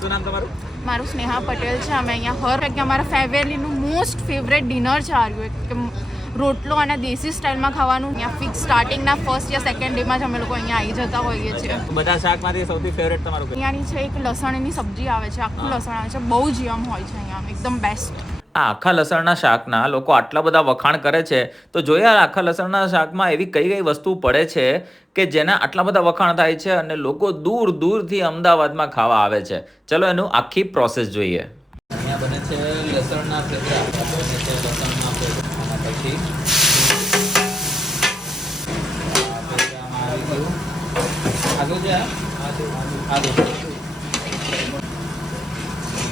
શું નામ તમારું? મારું સ્નેહા પટેલ છે. અમે અહીંયા હર કે અમારા ફેમિલીનું મોસ્ટ ફેવરેટ ડિનર છે આર્યું કે રોટલો અને દેશી સ્ટાઇલમાં ખાવાનું. અહીંયા ફિક્સ સ્ટાર્ટિંગના ફર્સ્ટ યા સેકન્ડ ડેમાં જ અમે લોકો અહીંયા આવી જતા હોઈએ છીએ. બધા શાકમાંથી સૌથી ફેવરેટ તમારું? અહીંયાની છે એક લસણની સબ્જી આવે છે, આખું લસણ આવે છે, બહુ જ યમ હોય છે અહીંયા, એકદમ બેસ્ટ. આ આખા લસણના શાકના લોકો આટલા બધા વખાણ કરે છે, તો જોઈએ આખા લસણના શાકમાં એવી કઈ કઈ વસ્તુ પડે છે કે જેના આટલા બધા વખાણ થાય છે અને લોકો દૂર દૂરથી અમદાવાદમાં ખાવા આવે છે. ચલો એનું આખી પ્રોસેસ જોઈએ. અહીંયા બને છે લસણના ફેફરા, બને છે લસણના ફેફરા. પછી આદુ છે, આદુ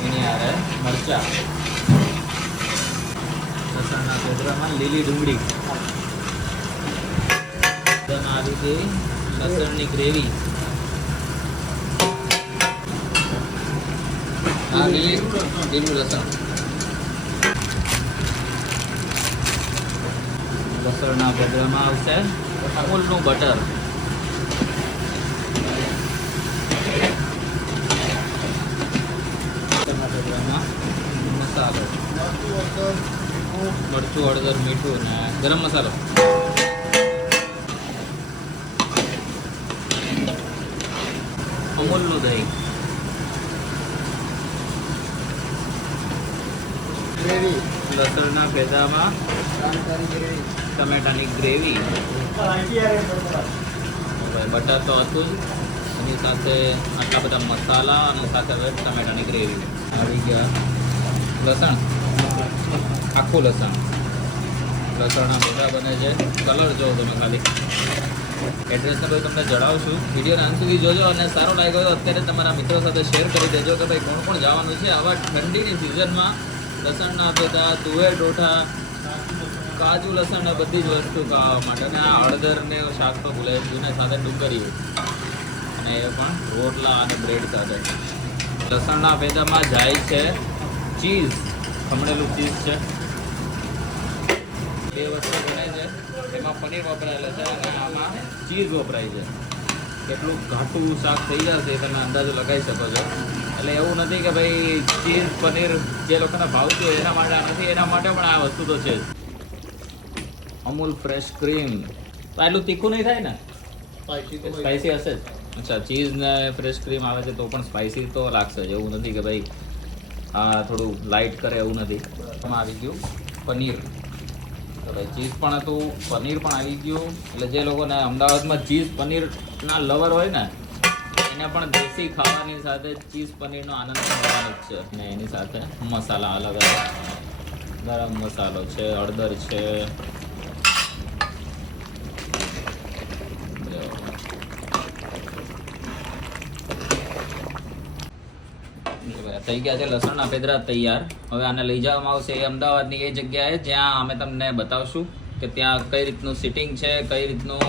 એની આ મરચા, લસણના ફેફરામાં લીલી ડુંગળી, આ રીતે લસણની ગ્રેવી, આ લીલું લસણ, લસણના ફેફરામાં આવશે અમૂલનું બટર, મસાલો, મરચું, હળદર, મીઠું અને ગરમ મસાલો. અમૂલનું દહીં, લસણના ભેદામાં ટમેટાની ગ્રેવી, બટર તો હતું જ, એની સાથે આટલા બધા મસાલા અને સાથે ટમેટાની ગ્રેવી. આવી ગયા લસણ, આખું લસણ, લસણના ભેગા બને છે. કલર જો તમે ખાલી એડ્રેસને ભાઈ તમને જણાવશું. વિડીયોના અંત સુધી જોજો અને સારો લાગ્યો હોય અત્યારે તમારા મિત્રો સાથે શેર કરી દેજો કે ભાઈ કોણ કોણ જવાનું છે આવા ઠંડીની સિઝનમાં. લસણના ભેગા, તુવેર ટોઠા, કાજુ, લસણ ને બધી જ વસ્તુ ખાવા માટે. અને આ હળદર ને શાક તો ભૂલે ને સાથે ડુંગળી અને એ પણ રોટલા અને બ્રેડ સાથે. લસણના ભેદામાં જાય છે ચીઝ, ખમણેલું ચીઝ છે. બે વસ્તુ બને છે, એમાં પનીર વપરાયેલું છે અને આમાં ચીઝ વપરાય છે. કેટલું ઘાટું શાક થઈ જશે એ તમે અંદાજો લગાવી શકો છો. એટલે એવું નથી કે ભાઈ ચીઝ પનીર જે લોકોને ભાવતું હોય એના માટે નથી, એના માટે પણ આ વસ્તુ તો છે જ. અમૂલ ફ્રેશ ક્રીમ તો એટલું તીખું નહીં થાય ને? સ્પાઇસી હશે જ. અચ્છા, ચીઝ ને ફ્રેશ ક્રીમ આવે છે તો પણ સ્પાઇસી તો લાગશે જ. એવું નથી કે ભાઈ આ થોડું લાઇટ કરે, એવું નથી. એમાં આવી ગયું પનીર. તો ભાઈ ચીઝ પણ હતું, પનીર પણ આવી ગયું. એટલે જે લોકોને અમદાવાદમાં ચીઝ પનીરના લવર હોય ને એને પણ દેશી ખાવાની સાથે ચીઝ પનીરનો આનંદ મળવાનો જ છે. અને એની સાથે મસાલા અલગ અલગ, ગરમ મસાલો છે, હળદર છે, થઈ ગયા છે લસણના ફેદરા તૈયાર. હવે આને લઈ જવામાં આવશે એ અમદાવાદની એ જગ્યાએ જ્યાં અમે તમને બતાવશું કે ત્યાં કઈ રીતનું સિટિંગ છે, કઈ રીતનું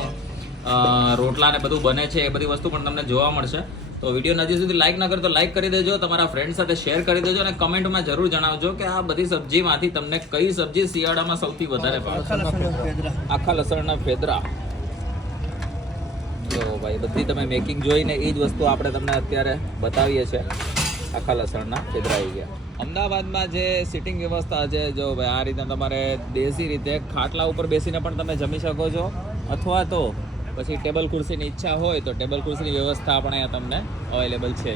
રોટલા ને બધું બને છે, એ બધી વસ્તુ પણ તમને જોવા મળશે. તો વિડીયો હજી સુધી લાઈક ના કરો તો લાઈક કરી દેજો, તમારા ફ્રેન્ડ સાથે શેર કરી દેજો અને કમેન્ટમાં જરૂર જણાવજો કે આ બધી સબ્જીમાંથી તમને કઈ સબ્જી શિયાળામાં સૌથી વધારે ભાવે. આખા લસણના ફેદરા જો ભાઈ, બધી તમે મેકિંગ જોઈને એ જ વસ્તુ આપણે તમને અત્યારે બતાવીએ છીએ. આખા લસણના ફેદરા આવી ગયા. અમદાવાદમાં જે સિટિંગ વ્યવસ્થા છે, જો ભાઈ આ રીતે તમારે દેશી રીતે ખાટલા ઉપર બેસીને પણ તમે જમી શકો છો, અથવા તો પછી ટેબલ ખુરશીની ઈચ્છા હોય તો ટેબલ ખુરશીની વ્યવસ્થા પણ અહીંયા તમને અવેલેબલ છે.